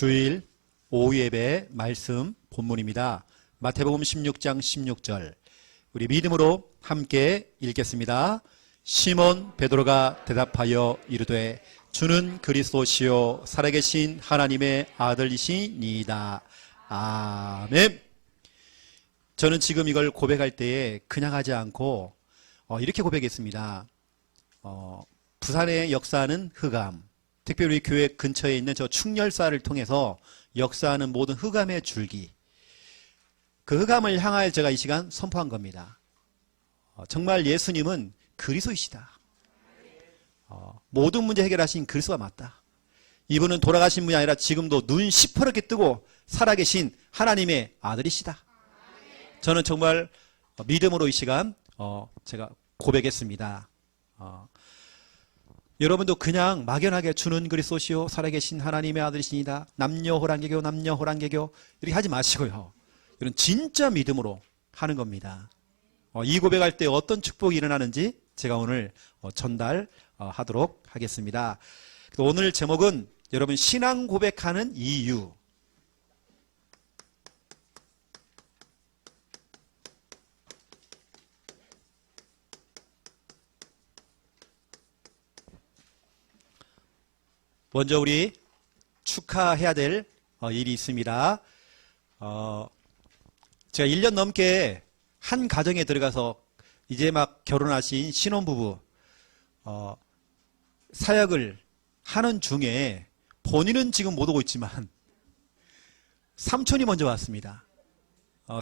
주일 오후 예배 말씀 본문입니다. 마태복음 16장 16절 우리 믿음으로 함께 읽겠습니다. 시몬 베드로가 대답하여 이르되 주는 그리스도시요 살아계신 하나님의 아들이시니이다. 아멘. 저는 지금 이걸 고백할 때에 그냥 하지 않고 이렇게 고백했습니다. 부산의 역사하는 흑암, 특별히 우리 교회 근처에 있는 저 충렬사를 통해서 역사하는 모든 흑암의 줄기, 그 흑암을 향하여 제가 이 시간 선포한 겁니다. 정말 예수님은 그리스도이시다. 모든 문제 해결하신 그리스도가 맞다. 이분은 돌아가신 분이 아니라 지금도 눈 시퍼렇게 뜨고 살아계신 하나님의 아들이시다. 저는 정말 믿음으로 이 시간 제가 고백했습니다. 여러분도 그냥 막연하게 주는 그리스도시요 살아계신 하나님의 아들이시니다. 남녀 호랑개교 남녀 호랑개교 이렇게 하지 마시고요. 이런 진짜 믿음으로 하는 겁니다. 이 고백할 때 어떤 축복이 일어나는지 제가 오늘 전달하도록 하겠습니다. 오늘 제목은 여러분 신앙 고백하는 이유. 먼저 우리 축하해야 될 일이 있습니다. 제가 1년 넘게 한 가정에 들어가서 이제 막 결혼하신 신혼부부 사역을 하는 중에 본인은 지금 못 오고 있지만 삼촌이 먼저 왔습니다.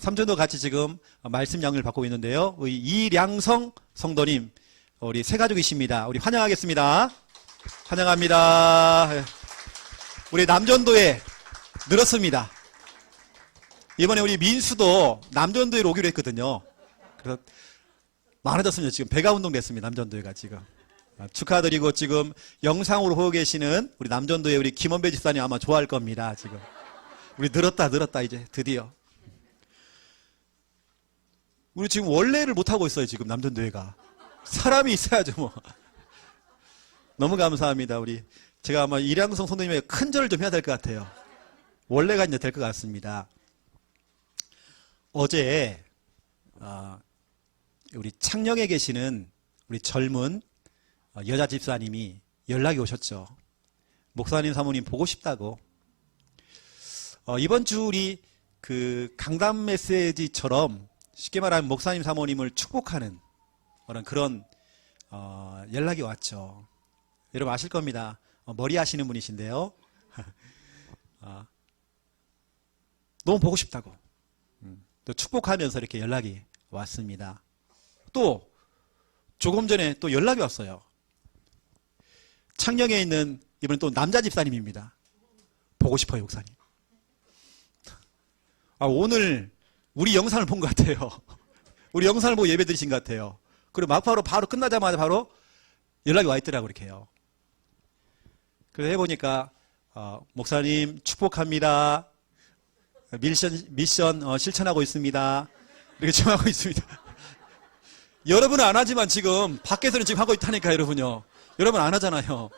삼촌도 같이 지금 말씀 양육을 받고 있는데요. 우리 이량성 성도님 우리 세 가족이십니다. 우리 환영하겠습니다. 환영합니다. 우리 남전도에 늘었습니다. 이번에 우리 민수도 남전도에 오기로 했거든요. 그래서 많아졌습니다. 지금 배가 운동됐습니다. 남전도회가 지금. 축하드리고 지금 영상으로 보고 계시는 우리 남전도에 우리 김원배 집사님 아마 좋아할 겁니다. 지금. 우리 늘었다 이제 드디어. 우리 지금 원래를 못하고 있어요. 지금 남전도회가. 사람이 있어야죠 뭐. 너무 감사합니다. 우리 제가 아마 이량성 선생님의 큰 절을 좀 해야 될 것 같아요. 원래가 이제 될 것 같습니다. 어제 우리 창녕에 계시는 우리 젊은 여자 집사님이 연락이 오셨죠. 목사님 사모님 보고 싶다고. 이번 주 우리 그 강단 메시지처럼 쉽게 말하면 목사님 사모님을 축복하는 그런 연락이 왔죠. 여러분 아실 겁니다. 머리 하시는 분이신데요. 너무 보고 싶다고. 또 축복하면서 이렇게 연락이 왔습니다. 또 조금 전에 또 연락이 왔어요. 창녕에 있는 이번엔 또 남자 집사님입니다. 보고 싶어요, 목사님. 오늘 우리 영상을 본 것 같아요. 우리 영상을 보고 예배 드리신 것 같아요. 그리고 막바로 바로 끝나자마자 바로 연락이 와 있더라고 이렇게요. 그래서 해보니까 목사님 축복합니다. 미션 실천하고 있습니다. 이렇게 지금 하고 있습니다. 여러분은 안 하지만 지금 밖에서는 지금 하고 있다니까 여러분요. 여러분 안 하잖아요.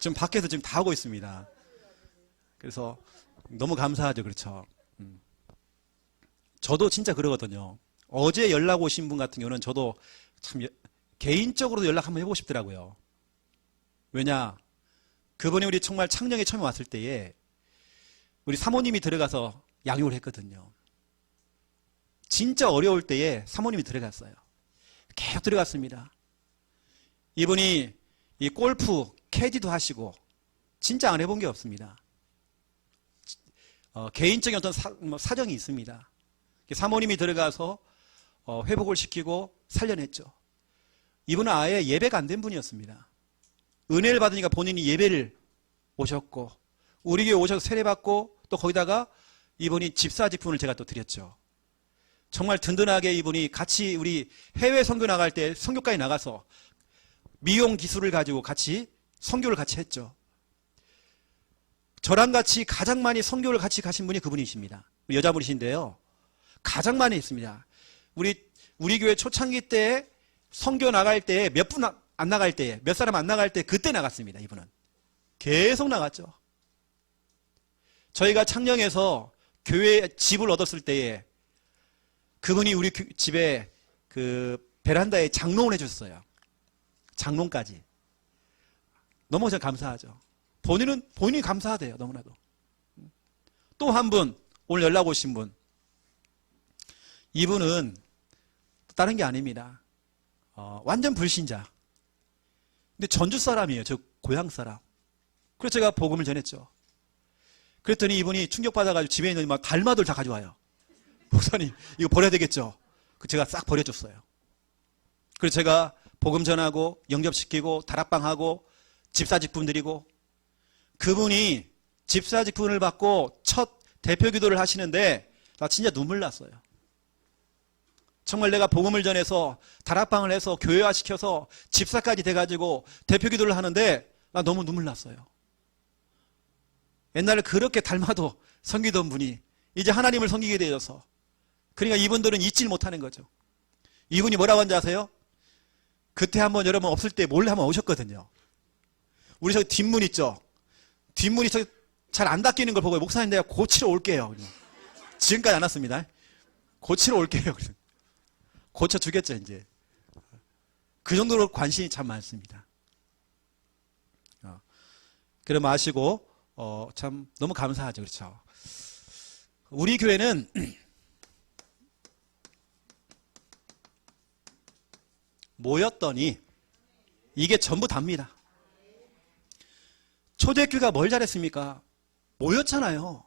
지금 밖에서 지금 다 하고 있습니다. 그래서 너무 감사하죠. 그렇죠. 저도 진짜 그러거든요. 어제 연락 오신 분 같은 경우는 저도 참 개인적으로도 연락 한번 해보고 싶더라고요. 왜냐? 그분이 우리 정말 창녕에 처음 왔을 때에 우리 사모님이 들어가서 양육을 했거든요. 진짜 어려울 때에 사모님이 들어갔어요. 계속 들어갔습니다. 이분이 이 골프 캐디도 하시고 진짜 안 해본 게 없습니다. 개인적인 어떤 사정이 있습니다. 사모님이 들어가서 회복을 시키고 살려냈죠. 이분은 아예 예배가 안 된 분이었습니다. 은혜를 받으니까 본인이 예배를 오셨고 우리 교회 오셔서 세례받고 또 거기다가 이분이 집사직분을 제가 또 드렸죠. 정말 든든하게 이분이 같이 우리 해외 선교 나갈 때 선교까지 나가서 미용 기술을 가지고 같이 선교를 같이 했죠. 저랑 같이 가장 많이 선교를 같이 가신 분이 그분이십니다. 여자분이신데요. 가장 많이 했습니다. 우리 교회 초창기 때 선교 나갈 때 몇 분 안 나갈 때, 몇 사람 안 나갈 때 그때 나갔습니다. 이분은 계속 나갔죠. 저희가 창녕에서 교회 집을 얻었을 때에 그분이 우리 집에 그 베란다에 장롱을 해줬어요. 장롱까지. 너무 저 감사하죠. 본인이 감사하대요. 너무나도. 또 한 분, 오늘 연락 오신 분. 이분은 다른 게 아닙니다. 완전 불신자. 근데 전주 사람이에요. 저 고향 사람. 그래서 제가 복음을 전했죠. 그랬더니 이분이 충격받아가지고 집에 있는 막 달마들 다 가져와요. 목사님, 이거 버려야 되겠죠? 제가 싹 버려줬어요. 그래서 제가 복음 전하고, 영접시키고, 다락방하고, 집사직분 드리고, 그분이 집사직분을 받고 첫 대표 기도를 하시는데, 나 진짜 눈물 났어요. 정말 내가 복음을 전해서, 다락방을 해서, 교회화 시켜서, 집사까지 돼가지고, 대표 기도를 하는데, 나 너무 눈물 났어요. 옛날에 그렇게 닮아도 섬기던 분이, 이제 하나님을 섬기게 되어서, 그러니까 이분들은 잊질 못하는 거죠. 이분이 뭐라고 하는지 아세요? 그때 한번 여러분 없을 때 몰래 한번 오셨거든요. 우리 저 뒷문 있죠? 뒷문이 잘 안 닫히는 걸 보고 목사님 내가 고치러 올게요. 지금까지 안 왔습니다. 고치러 올게요. 고쳐주겠죠 이제. 그 정도로 관심이 참 많습니다. 그럼 아시고 참 너무 감사하죠. 그렇죠? 우리 교회는 모였더니 이게 전부 답니다. 초대교회가 뭘 잘했습니까? 모였잖아요.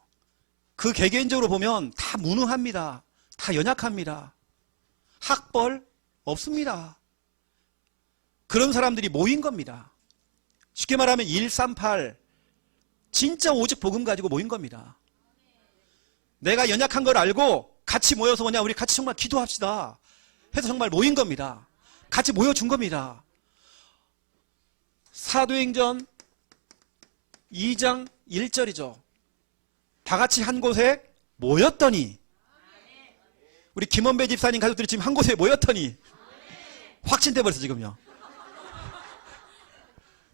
그 개개인적으로 보면 다 무능합니다. 다 연약합니다. 학벌 없습니다. 그런 사람들이 모인 겁니다. 쉽게 말하면 138 진짜 오직 복음 가지고 모인 겁니다. 내가 연약한 걸 알고 같이 모여서 뭐냐 우리 같이 정말 기도합시다 해서 정말 모인 겁니다. 같이 모여준 겁니다. 사도행전 2장 1절이죠. 다 같이 한 곳에 모였더니 우리 김원배 집사님 가족들이 지금 한 곳에 모였더니 확신돼 버렸어 지금요.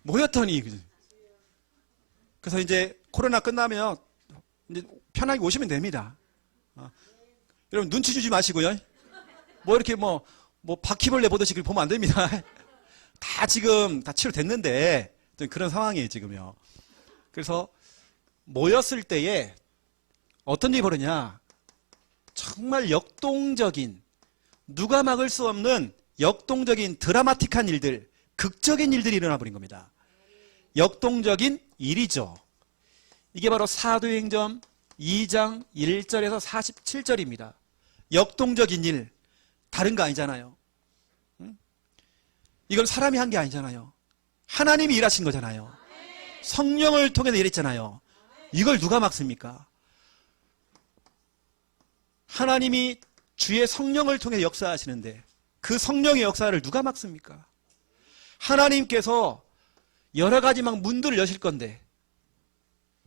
모였더니 그래서 이제 코로나 끝나면 이제 편하게 오시면 됩니다. 여러분 눈치 주지 마시고요. 뭐 이렇게 뭐 바퀴벌레 보듯이 보면 안 됩니다. 다 지금 다 치료됐는데 그런 상황이에요 지금요. 그래서 모였을 때에 어떤 일이 벌어냐, 정말 역동적인, 누가 막을 수 없는 역동적인 드라마틱한 일들, 극적인 일들이 일어나 버린 겁니다. 역동적인 일이죠. 이게 바로 사도행전 2장 1절에서 47절입니다. 역동적인 일, 다른 거 아니잖아요. 이건 사람이 한 게 아니잖아요. 하나님이 일하신 거잖아요. 성령을 통해서 일했잖아요. 이걸 누가 막습니까? 하나님이 주의 성령을 통해 역사하시는데 그 성령의 역사를 누가 막습니까? 하나님께서 여러 가지 막 문들을 여실 건데,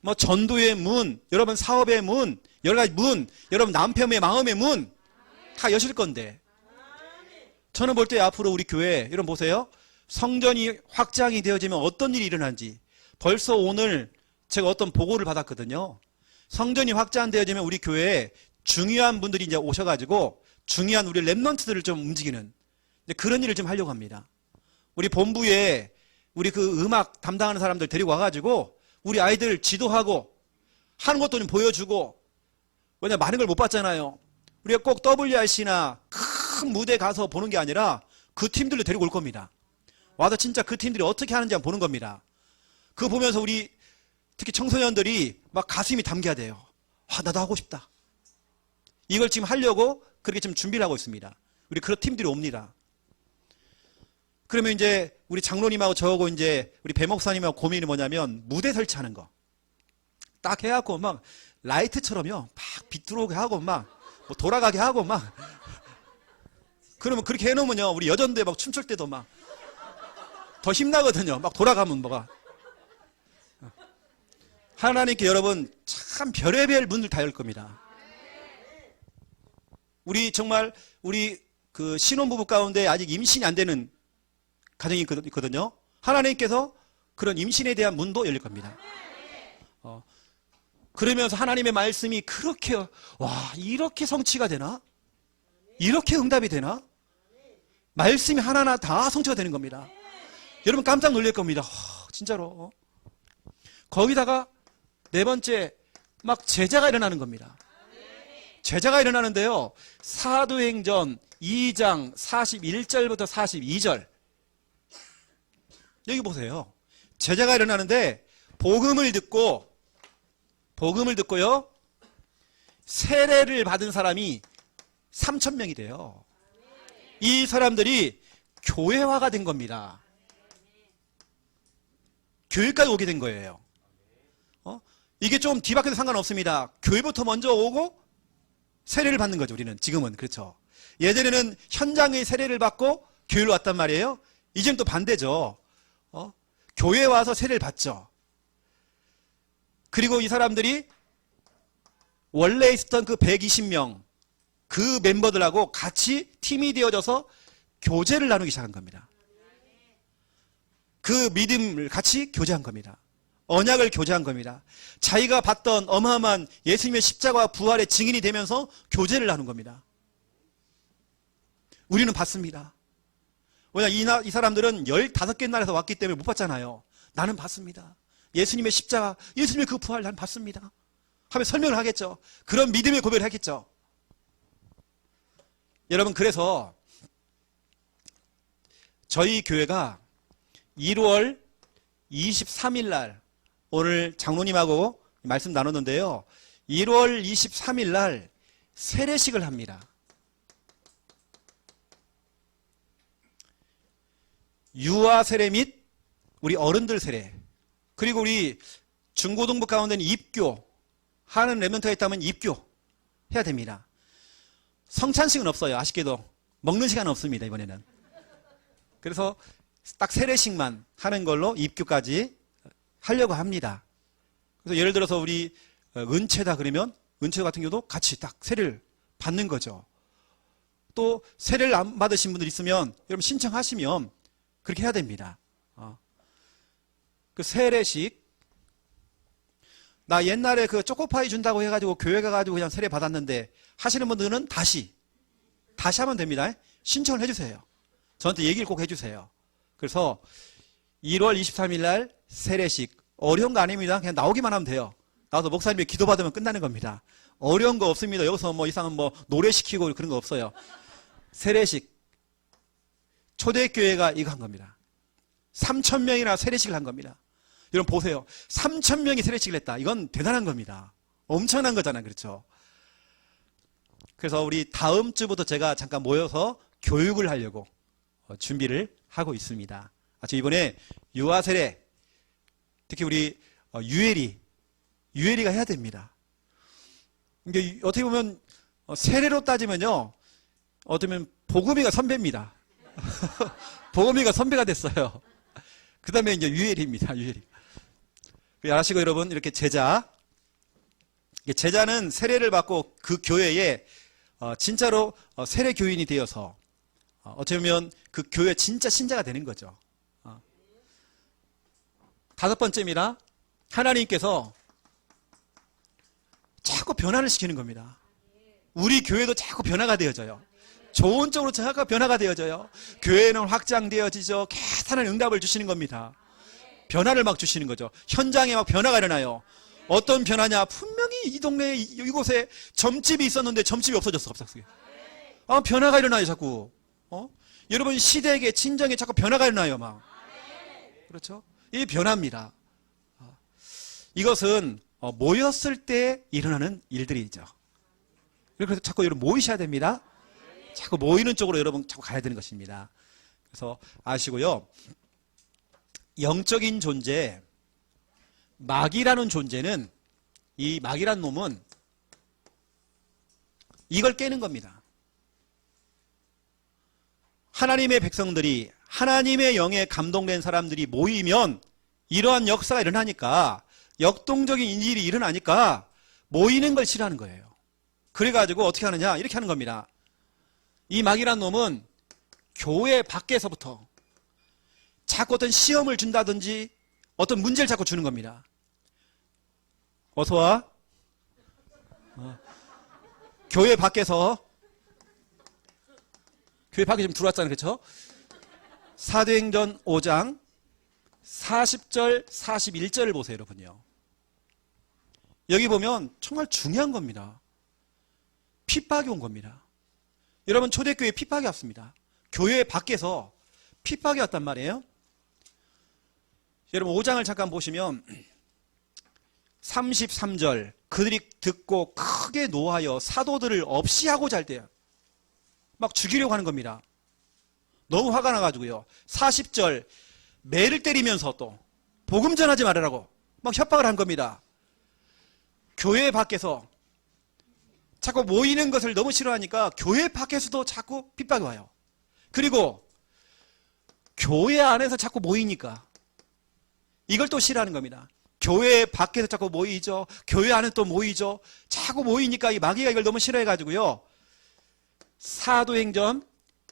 뭐 전도의 문, 여러분 사업의 문, 여러 가지 문, 여러분 남편의 마음의 문 다 여실 건데, 저는 볼 때 앞으로 우리 교회 여러분 보세요. 성전이 확장이 되어지면 어떤 일이 일어나는지 벌써 오늘 제가 어떤 보고를 받았거든요. 성전이 확장되어지면 우리 교회에 중요한 분들이 이제 오셔가지고 중요한 우리 랩런트들을 좀 움직이는 그런 일을 좀 하려고 합니다. 우리 본부에 우리 그 음악 담당하는 사람들 데리고 와가지고 우리 아이들 지도하고 하는 것도 좀 보여주고, 왜냐 많은 걸 못 봤잖아요. 우리가 꼭 WRC나 큰 무대 가서 보는 게 아니라 그 팀들로 데리고 올 겁니다. 와서 진짜 그 팀들이 어떻게 하는지 한번 보는 겁니다. 그거 보면서 우리 특히 청소년들이 막 가슴이 담겨야 돼요. 나도 하고 싶다. 이걸 지금 하려고 그렇게 지금 준비를 하고 있습니다. 우리 그런 팀들이 옵니다. 그러면 이제 우리 장로님하고 저하고 이제 우리 배 목사님하고 고민이 뭐냐면 무대 설치하는 거. 딱 해갖고 막 라이트처럼요. 막 빛 들어오게 하고 막 뭐 돌아가게 하고 막. 그러면 그렇게 해놓으면요. 우리 여전대 막 춤출 때도 막 더 힘나거든요. 막 돌아가면 뭐가. 하나님께 여러분 참 별의별 문을 다 열 겁니다. 우리 정말 우리 그 신혼부부 가운데 아직 임신이 안 되는 가정이 있거든요. 하나님께서 그런 임신에 대한 문도 열릴 겁니다. 그러면서 하나님의 말씀이 그렇게 와 이렇게 성취가 되나? 이렇게 응답이 되나? 말씀이 하나하나 다 성취가 되는 겁니다. 여러분 깜짝 놀랄 겁니다. 진짜로. 거기다가 네 번째 막 제자가 일어나는 겁니다. 제자가 일어나는데요. 사도행전 2장 41절부터 42절 여기 보세요. 제자가 일어나는데 복음을 듣고요. 세례를 받은 사람이 3,000명이 돼요. 이 사람들이 교회화가 된 겁니다. 교회까지 오게 된 거예요. 이게 좀 뒤바뀌어도 상관없습니다. 교회부터 먼저 오고 세례를 받는 거죠. 우리는 지금은 그렇죠. 예전에는 현장의 세례를 받고 교회로 왔단 말이에요. 이제는 또 반대죠. 교회에 와서 세례를 받죠. 그리고 이 사람들이 원래 있었던 그 120명 그 멤버들하고 같이 팀이 되어져서 교제를 나누기 시작한 겁니다. 그 믿음을 같이 교제한 겁니다. 언약을 교제한 겁니다. 자기가 봤던 어마어마한 예수님의 십자가와 부활의 증인이 되면서 교제를 나눈 겁니다. 우리는 봤습니다. 왜냐 이 사람들은 15개 나라에서 왔기 때문에 못 봤잖아요. 나는 봤습니다. 예수님의 십자가, 예수님의 그 부활 나는 봤습니다. 하면 설명을 하겠죠. 그런 믿음의 고백을 하겠죠. 여러분 그래서 저희 교회가 1월 23일 날 오늘 장로님하고 말씀 나눴는데요. 1월 23일 날 세례식을 합니다. 유아 세례 및 우리 어른들 세례 그리고 우리 중고등부 가운데는 입교 하는 렘넌트가 있다면 입교 해야 됩니다. 성찬식은 없어요. 아쉽게도 먹는 시간은 없습니다. 이번에는. 그래서 딱 세례식만 하는 걸로 입교까지 하려고 합니다. 그래서 예를 들어서 우리 은채다 그러면 은채 같은 경우도 같이 딱 세례를 받는 거죠. 또 세례를 안 받으신 분들 있으면 여러분 신청하시면 그렇게 해야 됩니다. 그 세례식 나 옛날에 그 초코파이 준다고 해가지고 교회 가가지고 그냥 세례 받았는데 하시는 분들은 다시 하면 됩니다. 신청을 해주세요. 저한테 얘기를 꼭 해주세요. 그래서 1월 23일 날 세례식 어려운 거 아닙니다. 그냥 나오기만 하면 돼요. 나와서 목사님이 기도받으면 끝나는 겁니다. 어려운 거 없습니다. 여기서 뭐 이상한 뭐 노래 시키고 그런 거 없어요. 세례식 초대교회가 이거 한 겁니다. 3,000명이나 세례식을 한 겁니다. 여러분 보세요. 3,000명이 세례식을 했다. 이건 대단한 겁니다. 엄청난 거잖아요. 그렇죠? 그래서 우리 다음 주부터 제가 잠깐 모여서 교육을 하려고 준비를 하고 있습니다. 이번에 유아 세례 특히 우리 유엘이가 해야 됩니다. 이게 어떻게 보면 세례로 따지면요. 어떻게 보면 복음이가 선배입니다. 복음이가 선배가 됐어요. 그 다음에 이제 유엘입니다. 유엘이. 아시고 여러분 이렇게 제자는 세례를 받고 그 교회에 진짜로 세례 교인이 되어서 어떻게 보면 그 교회 진짜 신자가 되는 거죠. 다섯 번째입니다. 하나님께서 자꾸 변화를 시키는 겁니다. 우리 교회도 자꾸 변화가 되어져요. 좋은 쪽으로 자꾸 변화가 되어져요. 교회는 확장되어지죠. 계산한 응답을 주시는 겁니다. 변화를 막 주시는 거죠. 현장에 막 변화가 일어나요. 어떤 변화냐? 분명히 이 동네에 이곳에 점집이 있었는데 점집이 없어졌어 갑자기. 변화가 일어나요 자꾸. 여러분 시댁에 친정에 자꾸 변화가 일어나요 막. 그렇죠? 이 변화입니다. 이것은 모였을 때 일어나는 일들이죠. 그래서 자꾸 여러분 모이셔야 됩니다. 자꾸 모이는 쪽으로 여러분 자꾸 가야 되는 것입니다. 그래서 아시고요. 영적인 존재, 마귀라는 존재는 이 마귀라는 놈은 이걸 깨는 겁니다. 하나님의 백성들이 하나님의 영에 감동된 사람들이 모이면 이러한 역사가 일어나니까 역동적인 일이 일어나니까 모이는 걸 싫어하는 거예요. 그래가지고 어떻게 하느냐 이렇게 하는 겁니다. 이 마귀란 놈은 교회 밖에서부터 자꾸 어떤 시험을 준다든지 어떤 문제를 자꾸 주는 겁니다. 어서와 교회 밖에 좀 들어왔잖아요. 그렇죠? 사도행전 5장 40절 41절을 보세요, 여러분요. 여기 보면 정말 중요한 겁니다. 핍박이 온 겁니다. 여러분, 초대교회에 핍박이 왔습니다. 교회 밖에서 핍박이 왔단 말이에요. 여러분 5장을 잠깐 보시면 33절, 그들이 듣고 크게 노하여 사도들을 없이 하고자 할 때요, 막 죽이려고 하는 겁니다. 너무 화가 나가지고요. 40절, 매를 때리면서 또 복음 전하지 말으라고 막 협박을 한 겁니다. 교회 밖에서 자꾸 모이는 것을 너무 싫어하니까 교회 밖에서도 자꾸 핍박이 와요. 그리고 교회 안에서 자꾸 모이니까 이걸 또 싫어하는 겁니다. 교회 밖에서 자꾸 모이죠. 교회 안에 또 모이죠. 자꾸 모이니까 이 마귀가 이걸 너무 싫어해가지고요. 사도행전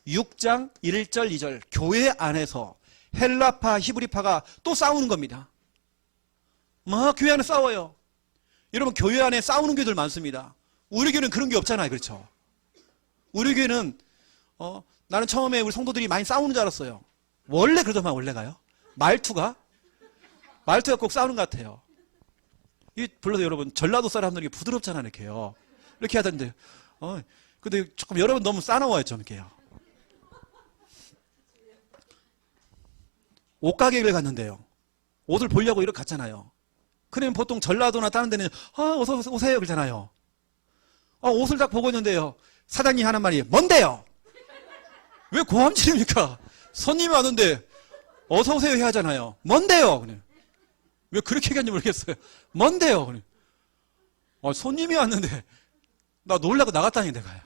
6장 1절 2절, 교회 안에서 헬라파 히브리파가 또 싸우는 겁니다. 막 교회 안에 싸워요. 여러분, 교회 안에 싸우는 교회들 많습니다. 우리 교회는 그런 게 없잖아요. 그렇죠? 우리 교회는 나는 처음에 우리 성도들이 많이 싸우는 줄 알았어요. 원래 그러더만, 원래가요. 말투가 꼭 싸우는 것 같아요. 불러도 여러분, 전라도 사람들이 부드럽잖아요. 이렇게요. 이렇게 하던데, 근데 조금 여러분 너무 싸나워요. 좀 이렇게요. 옷가게를 갔는데요. 옷을 보려고 이렇게 갔잖아요. 그러면 보통 전라도나 다른 데는 어서 오세요 그러잖아요. 옷을 딱 보고 있는데요, 사장님 하는 말이 뭔데요? 왜 고함지릅니까? 손님이 왔는데 어서 오세요 해야 하잖아요. 뭔데요? 왜 그렇게 얘기하는지 모르겠어요. 뭔데요? 손님이 왔는데 나 놀라고 나갔다니 내가요.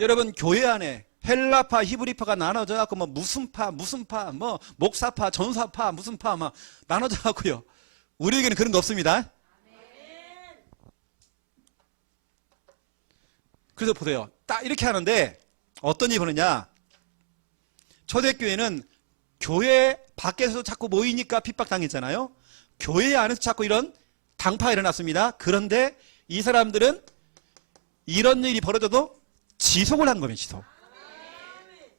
여러분, 교회 안에 헬라파, 히브리파가 나눠져 갖고 무슨 파, 뭐 목사파, 전사파, 무슨 파 막 나눠져 갖고요. 우리에게는 그런 거 없습니다. 그래서 보세요. 딱 이렇게 하는데 어떤 일이 벌어지냐? 초대교회는 교회 밖에서 자꾸 모이니까 핍박당했잖아요. 교회 안에서 자꾸 이런 당파가 일어났습니다. 그런데 이 사람들은 이런 일이 벌어져도 지속을 한 겁니다. 지속.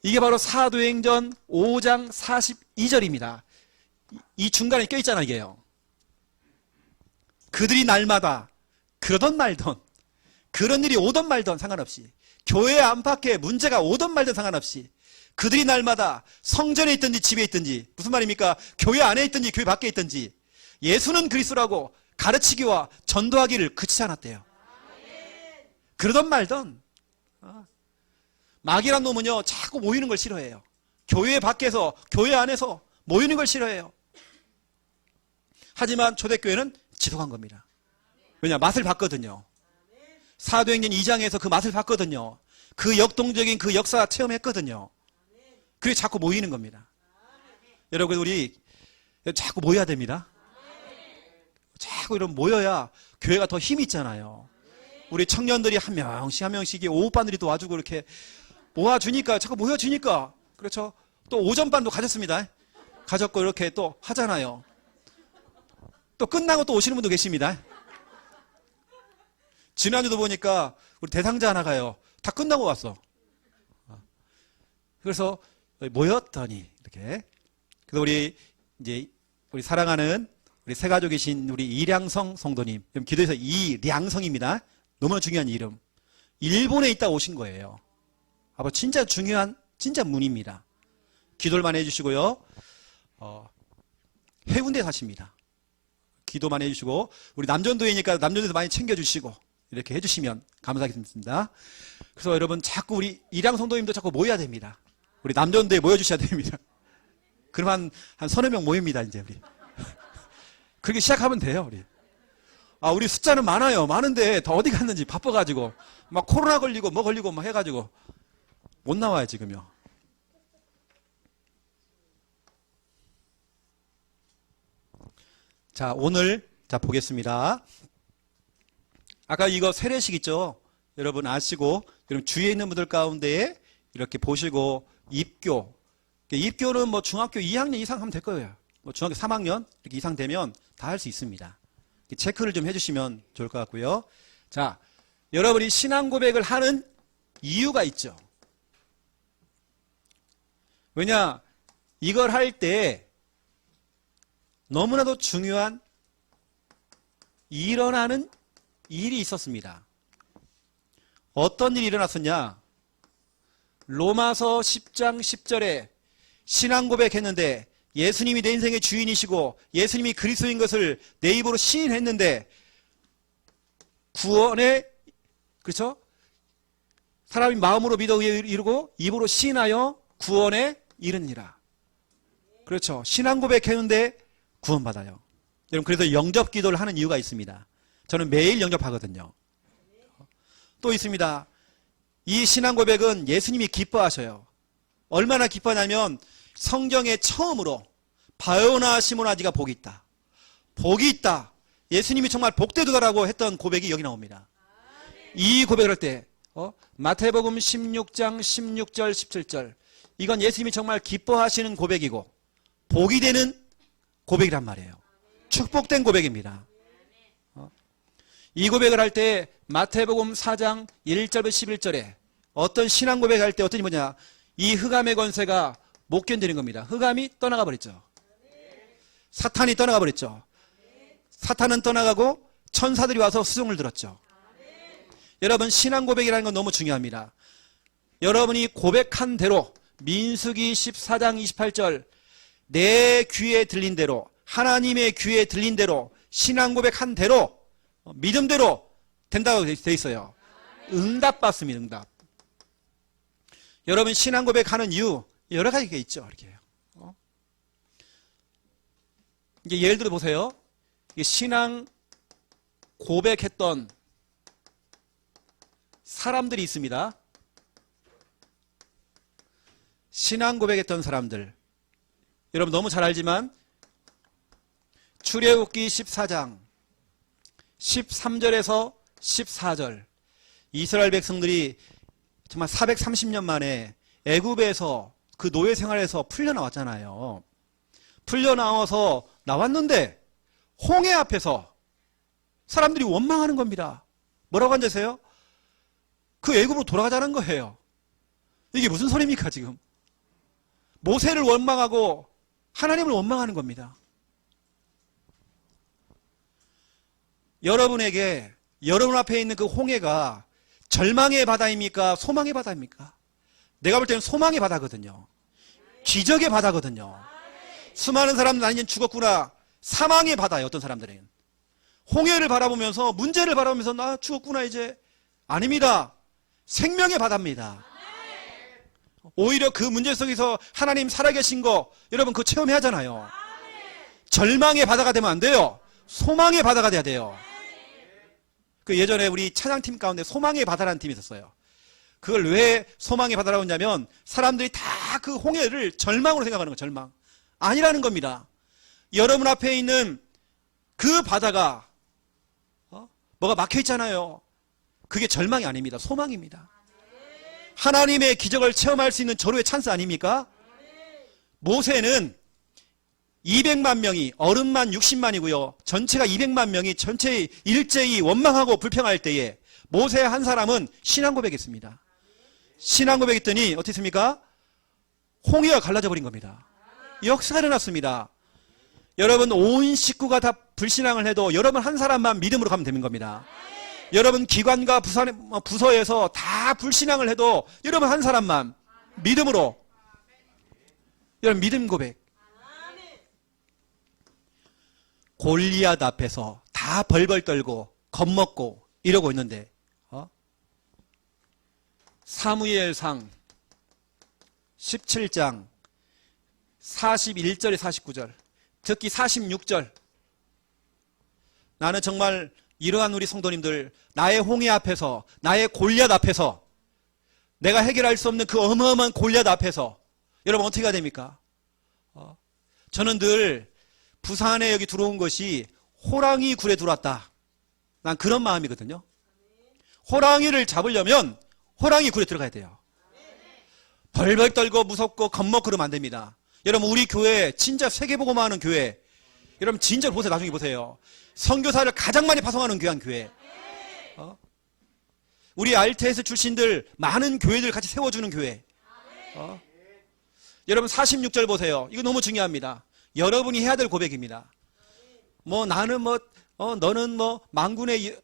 이게 바로 사도행전 5장 42절입니다. 이 중간에 껴있잖아요. 이게요. 그들이 날마다 그러던 말던, 그런 일이 오던 말던 상관없이, 교회 안팎에 문제가 오던 말던 상관없이 그들이 날마다 성전에 있든지 집에 있든지, 무슨 말입니까? 교회 안에 있든지 교회 밖에 있든지 예수는 그리스도라고 가르치기와 전도하기를 그치지 않았대요. 그러던 말던. 마귀란 놈은요, 자꾸 모이는 걸 싫어해요. 교회 밖에서, 교회 안에서 모이는 걸 싫어해요. 하지만 초대교회는 지속한 겁니다. 왜냐? 맛을 봤거든요. 사도행전 2장에서 그 맛을 봤거든요. 그 역동적인 그 역사 체험했거든요. 그래서 자꾸 모이는 겁니다. 여러분, 우리 자꾸 모여야 됩니다. 자꾸 이런 모여야 교회가 더 힘이 있잖아요. 우리 청년들이 한 명씩 오후반들이 또 와주고 이렇게 모아주니까, 자꾸 모여주니까, 그렇죠? 또 오전반도 가졌습니다. 가졌고 이렇게 또 하잖아요. 또 끝나고 또 오시는 분도 계십니다. 지난주도 보니까 우리 대상자 하나 가요. 다 끝나고 왔어. 그래서 모였더니 이렇게. 그래서 우리 사랑하는 우리 새가족이신 우리 이량성 성도님, 기도에서 이량성입니다. 너무나 중요한 이름. 일본에 있다 오신 거예요. 아마 진짜 중요한, 진짜 문입니다. 기도를 많이 해주시고요. 해운대 사십니다. 기도 많이 해주시고, 우리 남전도이니까 남전도에서 많이 챙겨주시고 이렇게 해주시면 감사하겠습니다. 그래서 여러분, 자꾸 우리 이량 성도님도 자꾸 모여야 됩니다. 우리 남전도에 모여주셔야 됩니다. 그럼 한 서너 명 모입니다. 이제 우리 그렇게 시작하면 돼요. 우리 숫자는 많아요. 많은데 더 어디 갔는지 바빠가지고 막 코로나 걸리고 뭐 걸리고 막 해가지고 못 나와요 지금요. 자, 오늘 보겠습니다. 아까 이거 세례식 있죠? 여러분 아시고, 여러분 주위에 있는 분들 가운데 이렇게 보시고, 입교는 뭐 중학교 2학년 이상 하면 될 거예요. 뭐 중학교 3학년 이렇게 이상 되면 다 할 수 있습니다. 체크를 좀 해주시면 좋을 것 같고요. 자, 여러분이 신앙 고백을 하는 이유가 있죠. 왜냐, 이걸 할 때 너무나도 중요한 일어나는 일이 있었습니다. 어떤 일이 일어났었냐? 로마서 10장 10절에 신앙 고백했는데 예수님이 내 인생의 주인이시고 예수님이 그리스도인 것을 내 입으로 시인했는데 구원에, 그렇죠? 사람이 마음으로 믿어 이루고 입으로 시인하여 구원에 이르니라. 그렇죠. 신앙 고백했는데 구원받아요. 여러분, 그래서 영접 기도를 하는 이유가 있습니다. 저는 매일 영접하거든요. 또 있습니다. 이 신앙 고백은 예수님이 기뻐하셔요. 얼마나 기뻐하냐면 성경에 처음으로 바요나 시모나지가 복이 있다. 복이 있다. 예수님이 정말 복되도다라고 했던 고백이 여기 나옵니다. 이 고백을 할 때 마태복음 16장 16절 17절 이건 예수님이 정말 기뻐하시는 고백이고 복이 되는 고백이란 말이에요. 축복된 고백입니다. 이 고백을 할 때 마태복음 4장 1절부터 11절에 어떤 신앙 고백할 때 어떤 뭐냐, 이 흑암의 권세가 못 견디는 겁니다. 흑암이 떠나가 버렸죠. 사탄이 떠나가 버렸죠. 사탄은 떠나가고 천사들이 와서 수종을 들었죠. 여러분, 신앙 고백이라는 건 너무 중요합니다. 여러분이 고백한 대로 민수기 14장 28절 내 귀에 들린 대로, 하나님의 귀에 들린 대로, 신앙 고백한 대로, 믿음대로 된다고 돼 있어요. 응답받습니다. 응답. 여러분, 신앙 고백하는 이유 여러 가지가 있죠. 이렇게. 이제 예를 들어 보세요. 신앙 고백했던 사람들이 있습니다. 신앙 고백했던 사람들. 여러분 너무 잘 알지만 출애굽기 14장 13절에서 14절 이스라엘 백성들이 정말 430년 만에 애굽에서 그 노예 생활에서 풀려나왔잖아요. 풀려나와서 나왔는데 홍해 앞에서 사람들이 원망하는 겁니다. 뭐라고 앉으세요? 그 애굽으로 돌아가자는 거예요. 이게 무슨 소리입니까 지금? 모세를 원망하고 하나님을 원망하는 겁니다. 여러분에게 여러분 앞에 있는 그 홍해가 절망의 바다입니까? 소망의 바다입니까? 내가 볼 때는 소망의 바다거든요. 기적의 바다거든요. 수많은 사람들 아니면 죽었구나. 사망의 바다예요. 어떤 사람들은 홍해를 바라보면서 문제를 바라보면서 나 죽었구나 이제. 아닙니다. 생명의 바다입니다. 오히려 그 문제 속에서 하나님 살아계신 거 여러분 그거 체험해야 하잖아요. 절망의 바다가 되면 안 돼요. 소망의 바다가 돼야 돼요. 그 예전에 우리 찬양팀 가운데 소망의 바다라는 팀이 있었어요. 그걸 왜 소망의 바다라고 했냐면 사람들이 다 그 홍해를 절망으로 생각하는 거예요. 절망. 아니라는 겁니다. 여러분 앞에 있는 그 바다가 뭐가 막혀 있잖아요. 그게 절망이 아닙니다. 소망입니다. 하나님의 기적을 체험할 수 있는 절호의 찬스 아닙니까? 모세는 200만 명이 어른만 60만이고요. 전체가 200만 명이 전체 일제히 원망하고 불평할 때에 모세 한 사람은 신앙 고백했습니다. 신앙 고백했더니 어떻게 했습니까? 홍해가 갈라져 버린 겁니다. 역사가 일어났습니다. 여러분 온 식구가 다 불신앙을 해도 여러분 한 사람만 믿음으로 가면 되는 겁니다. 여러분 기관과 부서에서 다 불신앙을 해도 여러분 한 사람만 믿음으로, 여러분 믿음 고백. 골리앗 앞에서 다 벌벌 떨고 겁먹고 이러고 있는데 사무엘상 17장 41절에 49절 특히 46절 나는 정말 이러한 우리 성도님들 나의 홍해 앞에서 나의 골리앗 앞에서 내가 해결할 수 없는 그 어마어마한 골리앗 앞에서 여러분 어떻게 해야 됩니까? 저는 늘 부산에 여기 들어온 것이 호랑이 굴에 들어왔다. 난 그런 마음이거든요. 호랑이를 잡으려면 호랑이 굴에 들어가야 돼요. 벌벌 떨고 무섭고 겁먹고 그러면 안 됩니다. 여러분 우리 교회 진짜 세계복음화하는 교회 여러분 진짜 보세요. 나중에 보세요. 선교사를 가장 많이 파송하는 교회. 우리 RTS 출신들 많은 교회들 같이 세워주는 교회. 여러분 46절 보세요. 이거 너무 중요합니다. 여러분이 해야 될 고백입니다. 나는 너는 만군의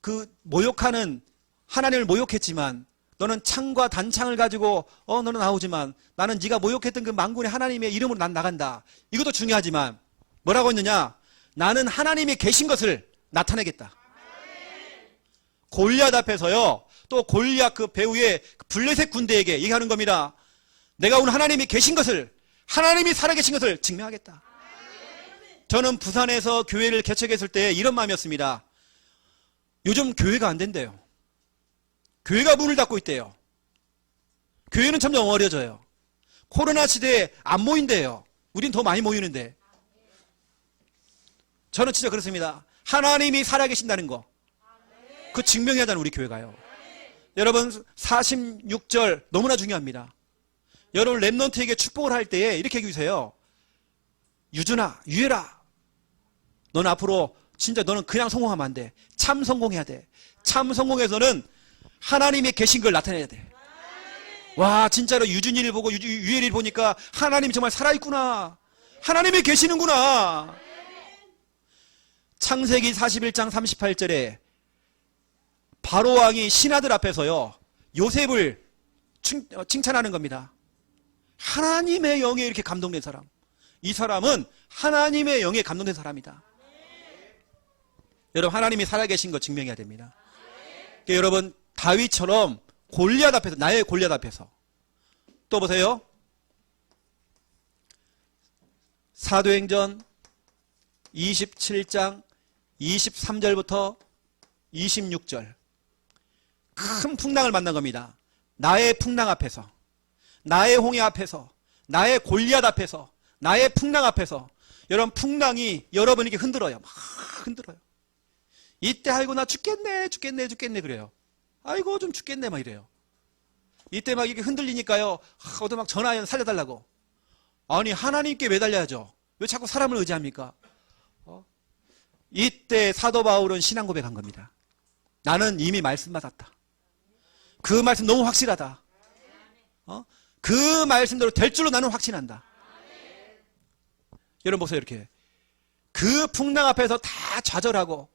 그 모욕하는 하나님을 모욕했지만 너는 창과 단창을 가지고 너는 나오지만 나는 네가 모욕했던 그 만군의 하나님의 이름으로 난 나간다. 이것도 중요하지만 뭐라고 했느냐? 나는 하나님이 계신 것을 나타내겠다. 골리앗 앞에서요. 또 골리앗 그 배후의 블레셋 군대에게 얘기하는 겁니다. 내가 오늘 하나님이 계신 것을, 하나님이 살아계신 것을 증명하겠다. 저는 부산에서 교회를 개척했을 때 이런 마음이었습니다. 요즘 교회가 안 된대요. 교회가 문을 닫고 있대요. 교회는 점점 어려져요. 코로나 시대에 안 모인대요. 우린 더 많이 모이는데. 저는 진짜 그렇습니다. 하나님이 살아계신다는 거, 그 증명해야 하는 우리 교회가요. 여러분 46절 너무나 중요합니다. 여러분 랩넌트에게 축복을 할 때에 이렇게 해주세요. 유준아, 유해라, 너는 앞으로 진짜 너는 그냥 성공하면 안 돼. 참 성공해야 돼. 참 성공해서는 하나님이 계신 걸 나타내야 돼. 와, 진짜로 유준이를 보고 유해를 보니까 하나님이 정말 살아있구나. 하나님이 계시는구나. 창세기 41장 38절에 바로왕이 신하들 앞에서요 요셉을 칭찬하는 겁니다. 하나님의 영에 이렇게 감동된 사람, 이 사람은 하나님의 영에 감동된 사람이다. 여러분 하나님이 살아계신 거 증명해야 됩니다. 그러니까 여러분 다윗처럼 골리앗 앞에서, 나의 골리앗 앞에서. 또 보세요. 사도행전 27장 23절부터 26절 큰 풍랑을 만난 겁니다. 나의 풍랑 앞에서, 나의 홍해 앞에서, 나의 골리앗 앞에서, 나의 풍랑 앞에서. 여러분 풍랑이 여러분에게 흔들어요. 막 흔들어요. 이때 아이고 나 죽겠네 그래요. 아이고 좀 죽겠네 막 이래요. 이때 막 이게 흔들리니까요. 어디 막 전화해 살려달라고. 아니 하나님께 매달려야죠. 왜 자꾸 사람을 의지합니까? 이때 사도 바울은 신앙 고백한 겁니다. 나는 이미 말씀 받았다. 그 말씀 너무 확실하다. 그 말씀대로 될 줄로 나는 확신한다. 여러분 보세요. 이렇게 그 풍랑 앞에서 다 좌절하고,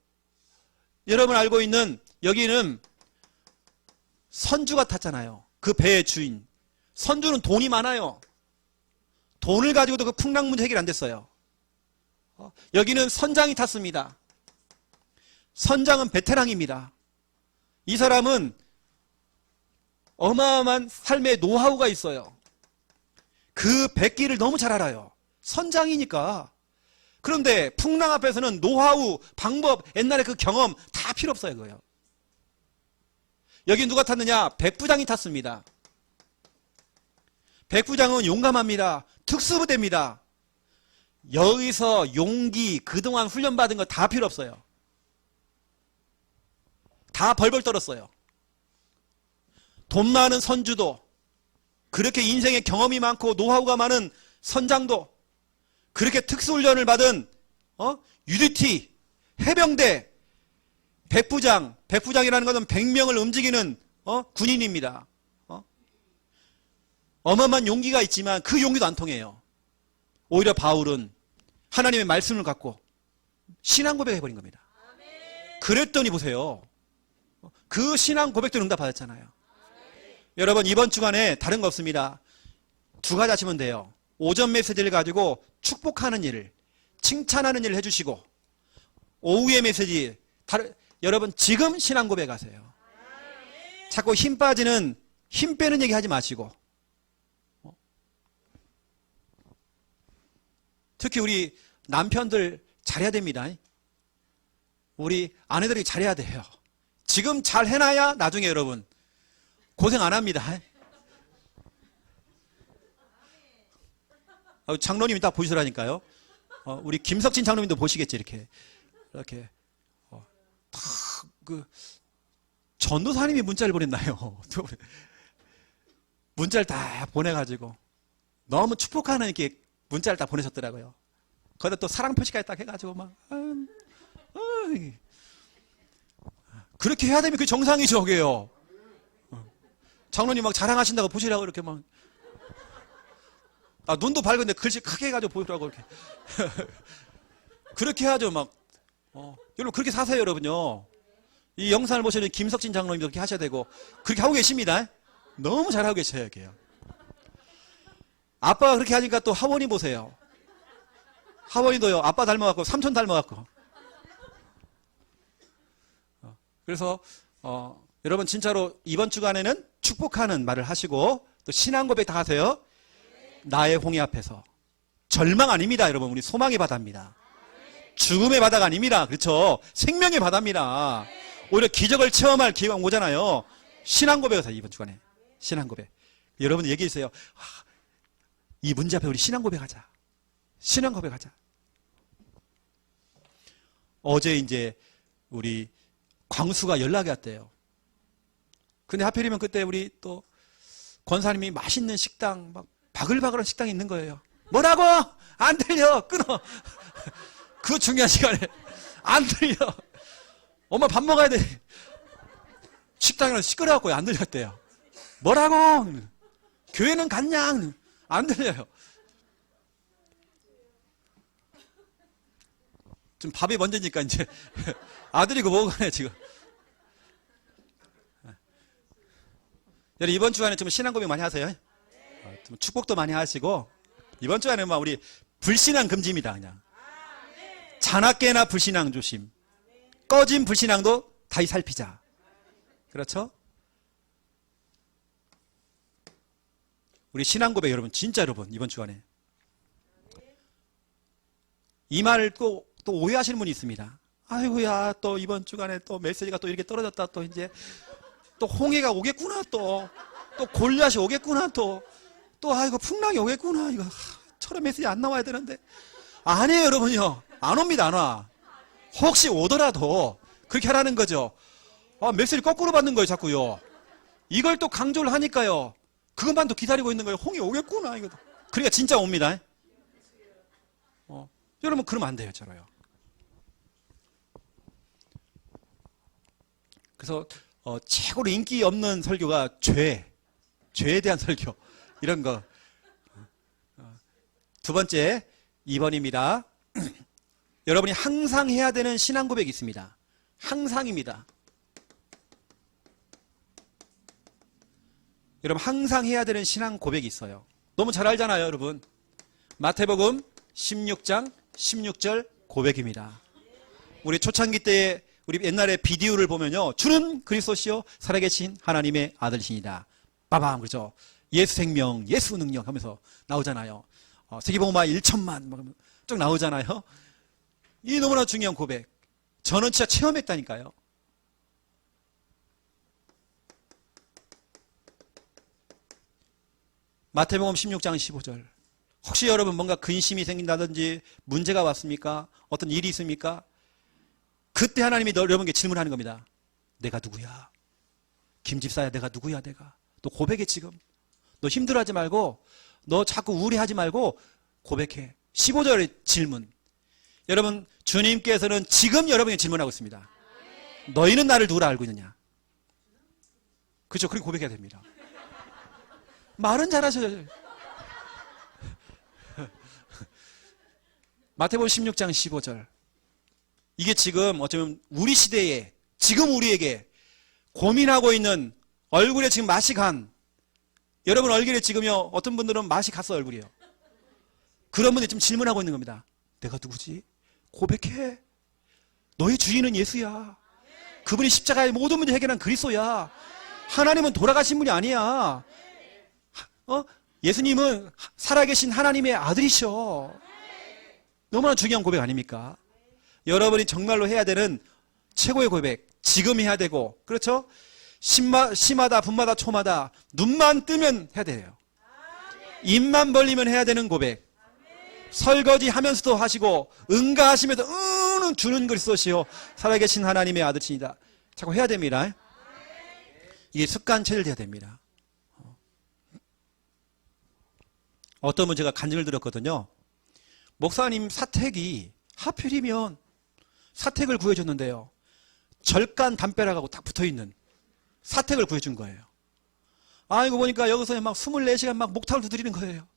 여러분 알고 있는 여기는 선주가 탔잖아요. 그 배의 주인. 선주는 돈이 많아요. 돈을 가지고도 그 풍랑 문제 해결 안 됐어요. 여기는 선장이 탔습니다. 선장은 베테랑입니다. 이 사람은 어마어마한 삶의 노하우가 있어요. 그 백기를 너무 잘 알아요. 선장이니까. 그런데 풍랑 앞에서는 노하우, 방법, 옛날에 그 경험 다 필요 없어요. 그거요. 여기 누가 탔느냐? 백부장이 탔습니다. 백부장은 용감합니다. 특수부대입니다. 여기서 용기, 그동안 훈련받은 거 다 필요 없어요. 다 벌벌 떨었어요. 돈 많은 선주도, 그렇게 인생의 경험이 많고 노하우가 많은 선장도, 그렇게 특수훈련을 받은 UDT, 해병대, 백부장이라는 것은 100명을 움직이는 군인입니다. 어마어마한 용기가 있지만 그 용기도 안 통해요. 오히려 바울은 하나님의 말씀을 갖고 신앙 고백해버린 겁니다. 그랬더니 보세요. 그 신앙 고백도 응답받았잖아요. 여러분 이번 주간에 다른 거 없습니다. 두 가지 하시면 돼요. 오전 메시지를 가지고 축복하는 일을, 칭찬하는 일을 해주시고, 오후의 메시지, 여러분 지금 신앙 고백하세요. 자꾸 힘 빠지는, 힘 빼는 얘기 하지 마시고, 특히 우리 남편들 잘해야 됩니다. 우리 아내들이 잘해야 돼요. 지금 잘 해놔야 나중에 여러분 고생 안 합니다. 장로님이 딱 보시라니까요. 우리 김석진 장로님도 보시겠지. 이렇게 그 전도사님이 문자를 보냈나요? 문자를 다 보내가지고 너무 축복하는 이렇게 문자를 다 보내셨더라고요. 거기다 또 사랑 표시까지 딱 해가지고 막 어이. 그렇게 해야 되면 그게 정상이죠, 그게요. 장로님 막 자랑하신다고 보시라고 이렇게 막. 눈도 밝은데 글씨 크게 해가지고 보이라고 이렇게. 그렇게 해야죠, 막. 여러분, 그렇게 사세요, 여러분요. 이 영상을 보시는 김석진 장로님도 그렇게 하셔야 되고, 그렇게 하고 계십니다. 너무 잘하고 계셔요, 이게요. 아빠가 그렇게 하니까 또 하원이 보세요. 하원이도요, 아빠 닮아갖고, 삼촌 닮아갖고. 그래서, 여러분, 진짜로 이번 주간에는 축복하는 말을 하시고, 또 신앙 고백 다 하세요. 나의 홍해 앞에서. 절망 아닙니다, 여러분. 우리 소망의 바다입니다. 죽음의 바다가 아닙니다. 그렇죠? 생명의 바다입니다. 오히려 기적을 체험할 기회가 오잖아요. 신앙 고백에서 이번 주간에. 신앙 고백. 여러분 얘기해 주세요. 이 문제 앞에 우리 신앙 고백하자. 신앙 고백하자. 어제 이제 우리 광수가 연락이 왔대요. 근데 하필이면 그때 우리 또 권사님이 맛있는 식당, 막 바글바글한 식당이 있는 거예요. 뭐라고? 안 들려. 끊어. 그 중요한 시간에 안 들려. 엄마 밥 먹어야 돼. 식당이랑 시끄러워갖고 안 들렸대요. 뭐라고? 교회는 갔냐? 안 들려요. 좀 밥이 먼저니까 이제 아들이 그 먹어가네 지금. 여러분 이번 주간에 좀 신앙 고백 많이 하세요. 좀 축복도 많이 하시고 이번 주간에 막 우리 불신앙 금지입니다. 그냥 자나깨나 불신앙 조심. 꺼진 불신앙도 다시 살피자. 그렇죠? 우리 신앙 고백 여러분 진짜 여러분 이번 주간에 이 말을 또 오해하시는 분이 있습니다. 아이고야 또 이번 주간에 또 메시지가 또 이렇게 떨어졌다. 또 이제 또 홍해가 오겠구나. 또 골리앗이 오겠구나. 또 아이고 풍랑이 오겠구나. 이거 저런 메시지 안 나와야 되는데 아니에요 여러분요. 안 옵니다. 안 와. 혹시 오더라도 그렇게 하라는 거죠. 메시지 거꾸로 받는 거예요 자꾸요. 이걸 또 강조를 하니까요. 그것만 또 기다리고 있는 거예요. 홍해 오겠구나. 이거. 그러니까 진짜 옵니다. 여러분 그러면 안 돼요. 저로요. 그래서 최고로 인기 없는 설교가 죄에 대한 설교 이런 거. 두 번째 2번입니다. 여러분이 항상 해야 되는 신앙 고백이 있습니다. 항상입니다. 여러분 항상 해야 되는 신앙 고백이 있어요. 너무 잘 알잖아요 여러분. 마태복음 16장 16절 고백입니다. 우리 초창기 때에 우리 옛날에 비디오를 보면요. 주는 그리스도시요 살아계신 하나님의 아들이시니다. 빠밤 그렇죠. 예수 생명 예수 능력 하면서 나오잖아요. 세계복음화 1천만 쭉 나오잖아요. 이 너무나 중요한 고백. 저는 진짜 체험했다니까요. 마태복음 16장 15절. 혹시 여러분 뭔가 근심이 생긴다든지 문제가 왔습니까? 어떤 일이 있습니까? 그때 하나님이 여러분에게 질문하는 겁니다. 내가 누구야? 김집사야 내가 누구야 내가? 너 고백해 지금. 너 힘들어하지 말고 너 자꾸 우울해하지 말고 고백해. 15절의 질문. 여러분 주님께서는 지금 여러분에게 질문하고 있습니다. 너희는 나를 누구라 알고 있느냐? 그렇죠. 그렇게 고백해야 됩니다. 말은 잘하셔요. 마태복음 16장 15절. 이게 지금 어쩌면 우리 시대에 지금 우리에게 고민하고 있는 얼굴에 지금 맛이 간 여러분 얼굴에 지금요 어떤 분들은 맛이 갔어 얼굴이요. 그런 분들이 지금 질문하고 있는 겁니다. 내가 누구지? 고백해. 너희 주인은 예수야. 그분이 십자가의 모든 문제 해결한 그리스도야. 하나님은 돌아가신 분이 아니야. 예수님은 살아계신 하나님의 아들이셔. 너무나 중요한 고백 아닙니까? 여러분이 정말로 해야 되는 최고의 고백. 지금 해야 되고 그렇죠? 시마다 분마다 초마다 눈만 뜨면 해야 돼요. 입만 벌리면 해야 되는 고백. 설거지 하면서도 하시고 응가하시면서 주는 그리스도시요 살아계신 하나님의 아들이시다. 자꾸 해야 됩니다. 이게 습관 체질돼야 됩니다. 어떤 분 제가 간증을 들었거든요. 목사님 사택이 하필이면 사택을 구해줬는데요. 절간 담벼락하고 딱 붙어있는 사택을 구해준 거예요. 아이고 보니까 여기서 막 24시간 막 목탁을 두드리는 거예요.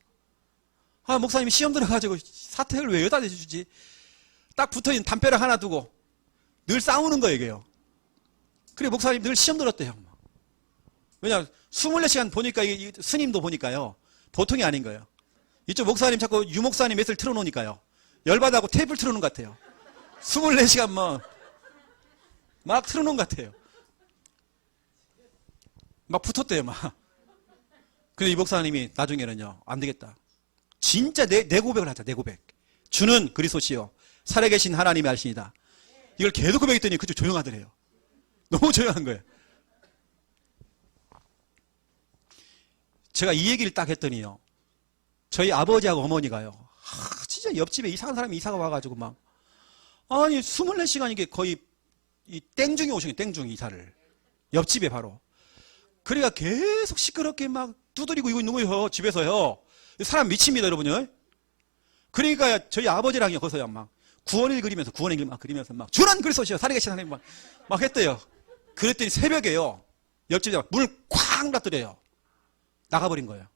아, 목사님이 시험 들어가지고 사택을 왜 여기다 내주지? 딱 붙어있는 담벼락 하나 두고 늘 싸우는 거예요, 이게요. 그래, 목사님 늘 시험 들었대요. 왜냐, 24시간 보니까, 이 스님도 보니까요, 보통이 아닌 거예요. 이쪽 목사님 자꾸 유목사님 맷을 틀어놓으니까요. 열받아하고 테이프를 틀어놓은 것 같아요. 24시간 막 틀어놓은 것 같아요. 막 붙었대요, 막. 근데 이 목사님이 나중에는요, 안 되겠다. 진짜 내 고백을 하자, 내 고백. 주는 그리스도시요 살아계신 하나님의 알신이다. 이걸 계속 고백했더니 그쪽 조용하더래요. 너무 조용한 거예요. 제가 이 얘기를 딱 했더니요, 저희 아버지하고 어머니가요, 진짜 옆집에 이상한 사람이 이사가 와가지고 막, 아니 24시간 이게 거의 이 땡중이 오시는 땡중 이사를 옆집에 바로. 그러니까 계속 시끄럽게 막 두드리고 이거 있는 거예요, 집에서요. 사람 미칩니다, 여러분요. 그러니까 저희 아버지랑요, 거기서요, 막 구원을 그리면서 막 주는 그리스도시요 살아계신 하나님 막 했대요. 그랬더니 새벽에요, 옆집에 문을 쾅 닫더래요. 나가버린 거예요.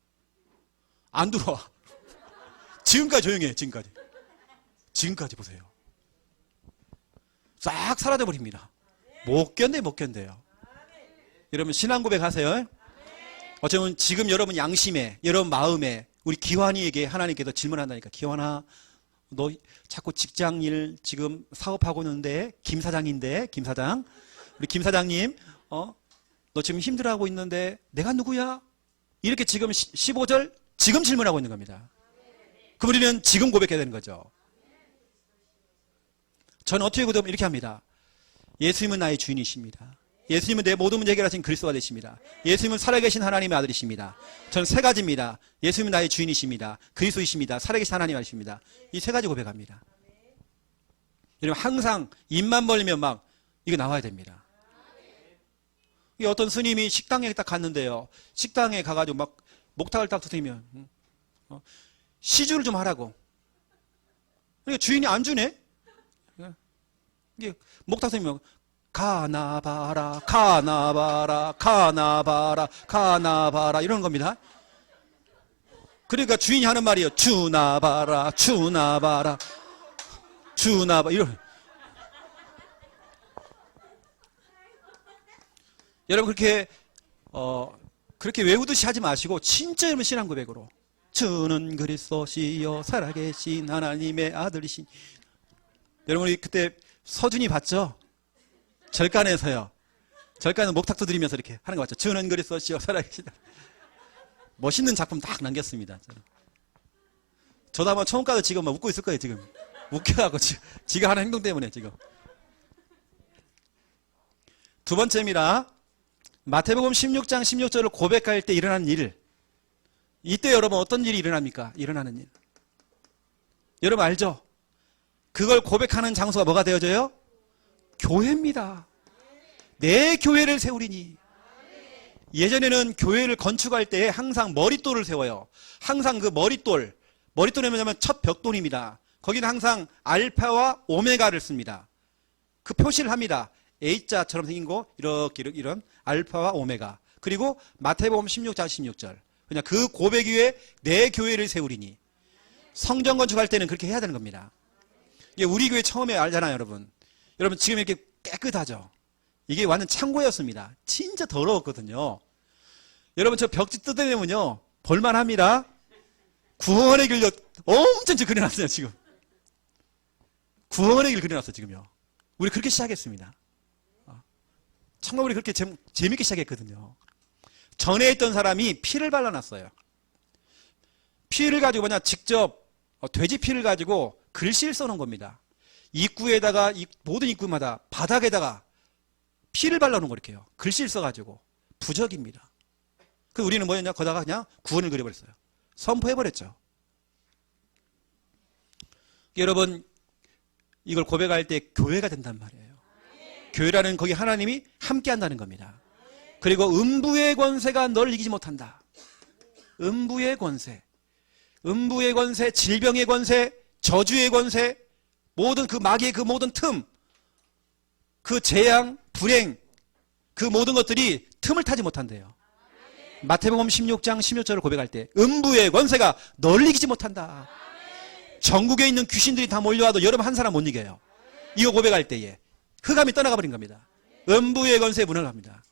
안 들어와. 지금까지 조용해요, 지금까지 보세요. 싹 사라져버립니다. 못 견뎌요. 여러분 신앙 고백하세요. 어쩌면 지금 여러분 양심에, 여러분 마음에 우리 기환이에게 하나님께서 질문한다니까. 기환아, 너 자꾸 직장일 지금 사업하고 있는데, 김 사장인데, 김 사장, 우리 김 사장님, 너 지금 힘들어하고 있는데 내가 누구야? 이렇게 지금 15절 지금 질문하고 있는 겁니다. 그럼 우리는 지금 고백해야 되는 거죠. 저는 어떻게 보면 이렇게 합니다. 예수님은 나의 주인이십니다. 예수님은 내 모든 문제 해결하신 그리스도가 되십니다. 예수님은 살아계신 하나님의 아들이십니다. 저는 세 가지입니다. 예수님은 나의 주인이십니다. 그리스도이십니다. 살아계신 하나님 아들이십니다. 이 세 가지 고백합니다. 여러분 항상 입만 벌리면 막 이거 나와야 됩니다. 어떤 스님이 식당에 딱 갔는데요, 식당에 가가지고 막 목탁을 딱 두드리면 시주를 좀 하라고. 그러니까 주인이 안 주네. 이게 목탁 스님이 가나바라 이러는 겁니다. 그러니까 주인이 하는 말이에요. 주나바라 이런. 여러분 그렇게 외우듯이 하지 마시고 진짜 여러분 신앙 고백으로, 주는 그리스도시요 살아계신 하나님의 아들이신. 여러분 우리 그때 서준이 봤죠? 절간에서요. 절간에서 목탁 두드리면서 이렇게 하는 거 봤죠? 주는 그리스도시요 살아계신. 멋있는 작품 딱 남겼습니다. 저도 아마 처음 가서 지금 막 웃고 있을 거예요. 지금 웃겨갖고 지가 하는 행동 때문에 지금. 두 번째입니다. 마태복음 16장 16절을 고백할 때 일어나는 일. 이때 여러분 어떤 일이 일어납니까? 일어나는 일. 여러분 알죠? 그걸 고백하는 장소가 뭐가 되어져요? 교회입니다. 내 교회를 세우리니. 예전에는 교회를 건축할 때 항상 머릿돌을 세워요. 항상 그 머릿돌이 뭐냐면 첫 벽돌입니다. 거기는 항상 알파와 오메가를 씁니다. 그 표시를 합니다. A자처럼 생긴 거 이렇게 이런 알파와 오메가. 그리고 마태복음 16장 16절. 그냥 그 고백 위에 내 교회를 세우리니. 성전 건축할 때는 그렇게 해야 되는 겁니다. 이게 우리 교회 처음에 알잖아요, 여러분. 여러분 지금 이렇게 깨끗하죠? 이게 완전 창고였습니다. 진짜 더러웠거든요. 여러분 저 벽지 뜯어내면요 볼만합니다. 구원의 길로 엄청 그려놨어요 지금. 구원의 길 그려놨어요 지금요. 우리 그렇게 시작했습니다. 정말 우리 그렇게 재밌게 시작했거든요. 전에 있던 사람이 피를 발라놨어요. 피를 가지고 직접 돼지 피를 가지고 글씨를 써놓은 겁니다. 입구에다가 모든 입구마다 바닥에다가 피를 발라놓은 거 이렇게요. 글씨를 써가지고 부적입니다. 그 우리는 뭐였냐? 거다가 그냥 구원을 그려버렸어요. 선포해버렸죠. 여러분 이걸 고백할 때 교회가 된단 말이에요. 교회라는 거기 하나님이 함께 한다는 겁니다. 그리고 음부의 권세가 너를 이기지 못한다. 음부의 권세, 질병의 권세, 저주의 권세, 모든 그 마귀의 그 모든 틈, 그 재앙, 불행, 그 모든 것들이 틈을 타지 못한대요. 마태복음 16장 16절을 고백할 때 음부의 권세가 널리 이기지 못한다. 전국에 있는 귀신들이 다 몰려와도 여러분 한 사람 못 이겨요. 이거 고백할 때에 흑암이 떠나가 버린 겁니다. 음부의 권세에 무너갑니다.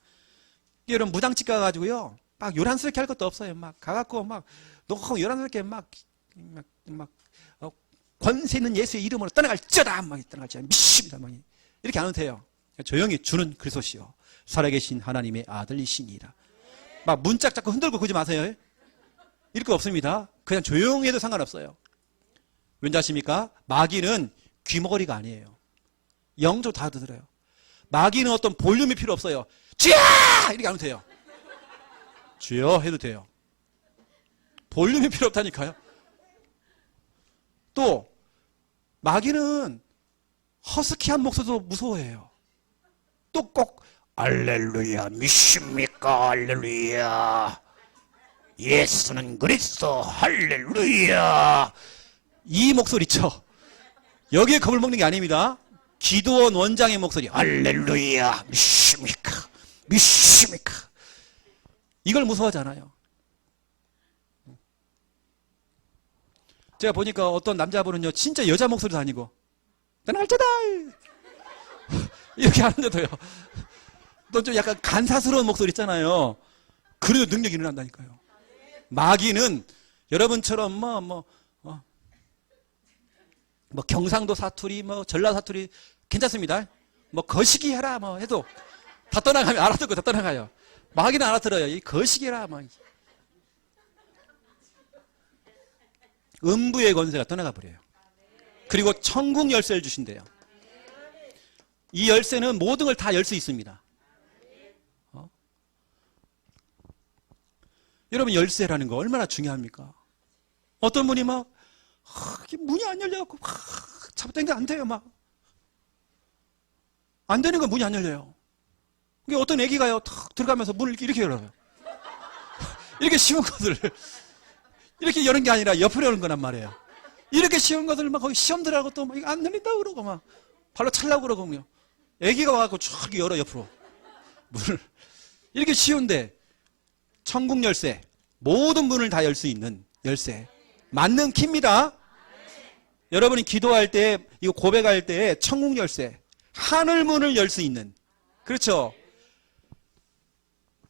여러분 무당집 가가지고요 막 요란스럽게 할 것도 없어요. 막 가갖고 막 너무 요란스럽게 막 권세 있는 예수의 이름으로 떠나갈지어다 막 떠나갈지어다 믿습니다 막 이렇게 안 해도 돼요. 조용히 주는 그리스도시요 살아계신 하나님의 아들이시니라. 막 문짝 잡고 흔들고 그러지 마세요. 이럴 거 없습니다. 그냥 조용히 해도 상관없어요. 왠지 아십니까? 마귀는 귀머거리가 아니에요. 영조 다 들어요. 마귀는 어떤 볼륨이 필요 없어요. 주여! 이렇게 안 해도 돼요. 주여 해도 돼요. 볼륨이 필요 없다니까요. 또 마귀는 허스키한 목소리도 무서워해요. 또 꼭 할렐루야 믿습니까? 할렐루야 예수는 그리스도 할렐루야 이 목소리 있죠. 여기에 겁을 먹는 게 아닙니다. 기도원 원장의 목소리 할렐루야 믿습니까? 믿습니까? 이걸 무서워하잖아요. 제가 보니까 어떤 남자분은요 진짜 여자 목소리도 아니고 나는 알자다 이렇게 하는데도요 또 좀 약간 간사스러운 목소리 있잖아요. 그래도 능력이 일어난다니까요. 마귀는 여러분처럼 뭐 경상도 사투리 뭐 전라 사투리 괜찮습니다. 뭐 거시기 해라 뭐 해도 다 떠나가면 알아듣고 다 떠나가요. 마귀는 알아들어요. 이 거시기라 막 음부의 권세가 떠나가 버려요. 그리고 천국 열쇠를 주신대요. 이 열쇠는 모든 걸 다 열 수 있습니다. 여러분 열쇠라는 거 얼마나 중요합니까? 어떤 분이 막 문이 안 열려갖고 잡아당겨 안 돼요. 막 안 되는 건 문이 안 열려요. 어떤 애기가요 탁 들어가면서 문을 이렇게 열어요. 이렇게 쉬운 것을 이렇게 여는 게 아니라 옆으로 여는 거란 말이에요. 이렇게 쉬운 것을 막 거기 시험 들어가고 또 막 안 열린다 그러고 막 발로 찰라고 그러고 애기가 와갖고 쫙 열어 옆으로 문을 이렇게 쉬운데 천국 열쇠 모든 문을 다 열 수 있는 열쇠 맞는 키입니다. 여러분이 기도할 때 이거 고백할 때 천국 열쇠 하늘 문을 열 수 있는 그렇죠.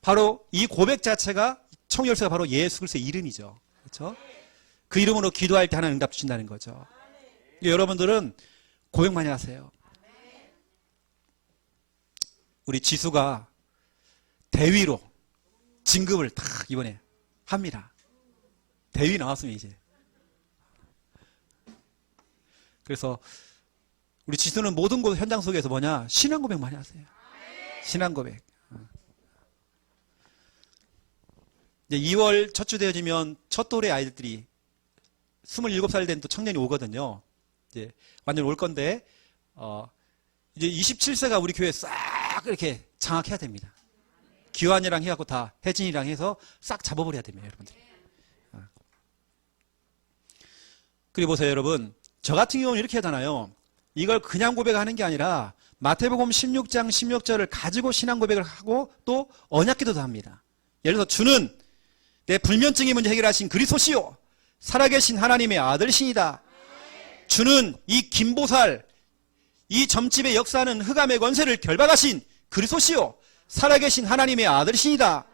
바로 이 고백 자체가 천국 열쇠가 바로 예수 그리스도의 이름이죠. 그렇죠? 그 이름으로 기도할 때 하나님 응답 주신다는 거죠. 여러분들은 고백 많이 하세요. 우리 지수가 대위로 진급을 딱 이번에 합니다. 대위 나왔으면 이제. 그래서 우리 지수는 모든 곳 현장 속에서 뭐냐? 신앙 고백 많이 하세요. 신앙 고백. 이제 2월 첫 주 되어지면 첫 돌의 아이들이 27살 된 또 청년이 오거든요. 이제 완전 올 건데 이제 27세가 우리 교회 싹 이렇게 장악해야 됩니다. 기환이랑 해갖고 다 혜진이랑 해서 싹 잡아버려야 됩니다, 여러분들. 그리고 보세요, 여러분. 저 같은 경우는 이렇게 하잖아요. 이걸 그냥 고백하는 게 아니라 마태복음 16장 16절을 가지고 신앙 고백을 하고 또 언약기도도 합니다. 예를 들어서 주는 내 불면증의 문제 해결하신 그리스도시요 살아계신 하나님의 아들이시니다. 주는 이 김보살 이 점집의 역사하는 흑암의 권세를 결박하신 그리스도시요 살아계신 하나님의 아들이시니다.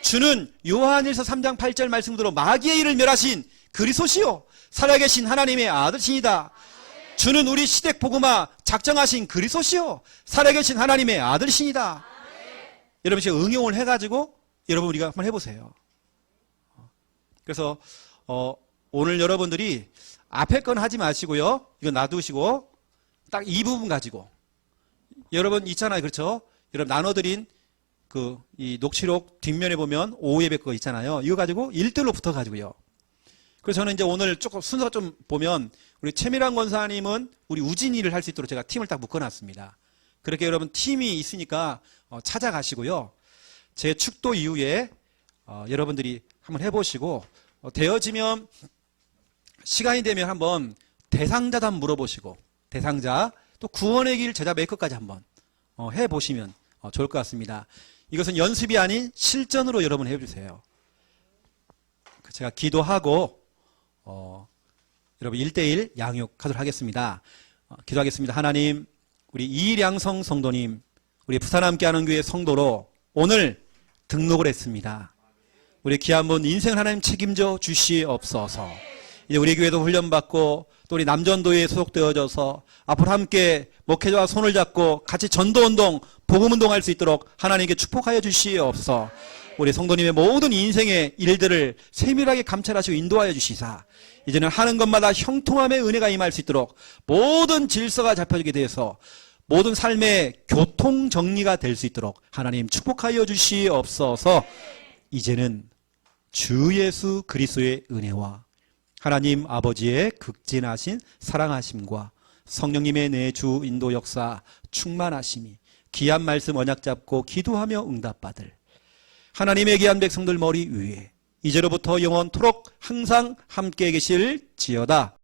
주는 요한일서 3장 8절 말씀대로 마귀의 일을 멸하신 그리스도시요 살아계신 하나님의 아들이시니다. 주는 우리 시댁 복음화 작정하신 그리스도시요 살아계신 하나님의 아들이시니다. 여러분 지금 응용을 해가지고 여러분 우리가 한번 해보세요. 그래서 오늘 여러분들이 앞에 건 하지 마시고요. 이거 놔두시고 딱 이 부분 가지고 여러분 있잖아요. 그렇죠? 여러분 나눠드린 이 녹취록 뒷면에 보면 오후 예배 거 있잖아요. 이거 가지고 1대1로 붙어가지고요. 그래서 저는 이제 오늘 조금 순서 좀 보면 우리 최미란 권사님은 우리 우진이를 할 수 있도록 제가 팀을 딱 묶어놨습니다. 그렇게 여러분 팀이 있으니까 찾아가시고요. 제 축도 이후에 여러분들이 한번 해보시고 되어지면 시간이 되면 한번 대상자도 한번 물어보시고 대상자 또 구원의 길 제자 메이커까지 한번 해보시면 좋을 것 같습니다. 이것은 연습이 아닌 실전으로 여러분 해주세요. 제가 기도하고 여러분 1대1 양육하도록 하겠습니다. 기도하겠습니다. 하나님, 우리 이량성 성도님, 우리 부산 함께하는 교회 성도로 오늘 등록을 했습니다. 우리 귀한 분 인생을 하나님 책임져 주시옵소서. 이제 우리 교회도 훈련받고 또 우리 남전도에 소속되어져서 앞으로 함께 목회자와 손을 잡고 같이 전도운동, 복음운동할 수 있도록 하나님께 축복하여 주시옵소서. 우리 성도님의 모든 인생의 일들을 세밀하게 감찰하시고 인도하여 주시사 이제는 하는 것마다 형통함의 은혜가 임할 수 있도록 모든 질서가 잡혀지게 되어서 모든 삶의 교통 정리가 될 수 있도록 하나님 축복하여 주시옵소서. 이제는 주 예수 그리스도의 은혜와 하나님 아버지의 극진하신 사랑하심과 성령님의 내주 인도 역사 충만하심이 귀한 말씀 언약 잡고 기도하며 응답받을 하나님의 귀한 백성들 머리 위에 이제로부터 영원토록 항상 함께 계실지어다.